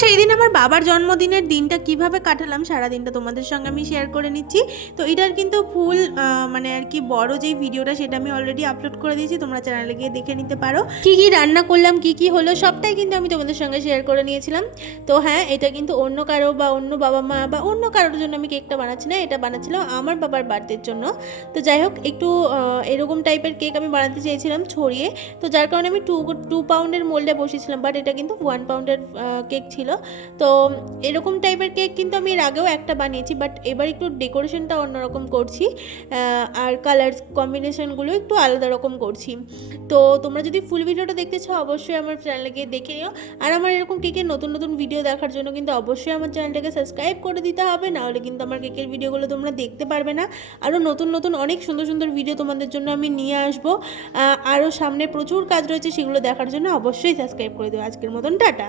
সেই দিন আমার বাবার জন্মদিনের দিনটা কিভাবে কাটালাম সারা দিনটা তোমাদের সঙ্গে আমি শেয়ার করে নিচ্ছি। তো এটার কিন্তু ফুল মানে আর কি বড় যেই ভিডিওটা সেটা আমি অলরেডি আপলোড করে দিয়েছি, তোমরা চ্যানেলে গিয়ে দেখে নিতে পারো। কি কি রান্না করলাম, কি কি হলো সবটাই কিন্তু আমি তোমাদের সঙ্গে শেয়ার করে নিয়েছিলাম। তো হ্যাঁ, এটা কিন্তু অন্য কারো বা অন্য বাবা মা বা অন্য কারোর জন্য আমি কেকটা বানাচ্ছি না, এটা বানাচ্ছিলাম আমার বাবার বার্থডের জন্য। তো যাই হোক, একটু এরকম টাইপের কেক আমি বানাতে চেয়েছিলাম ছড়িয়ে, তো যার কারণে আমি 2 পাউন্ডের মোল্ডে বসেছিলাম, বাট এটা কিন্তু 1 পাউন্ডের কেক ছিল। তো এরকম টাইপের কেক কিন্তু আমি এর আগেও একটা বানিয়েছি, বাট এবার একটু ডেকোরেশনটা অন্যরকম করছি, আর কালার কম্বিনেশনগুলো একটু আলাদা রকম করছি। তো তোমরা যদি ফুল ভিডিওটা দেখতে চাও অবশ্যই আমার চ্যানেলে গিয়ে দেখে নিও। আর আমার এরকম কেকের নতুন নতুন ভিডিও দেখার জন্য কিন্তু অবশ্যই আমার চ্যানেলটাকে সাবস্ক্রাইব করে দিতে হবে, নাহলে কিন্তু আমার কেকের ভিডিওগুলো তোমরা দেখতে পারবে না। আরও নতুন নতুন অনেক সুন্দর সুন্দর ভিডিও তোমাদের জন্য আমি নিয়ে আসবো। আরও সামনে প্রচুর কাজ রয়েছে, সেগুলো দেখার জন্য অবশ্যই সাবস্ক্রাইব করে দেবো। আজকের মতন টাটা।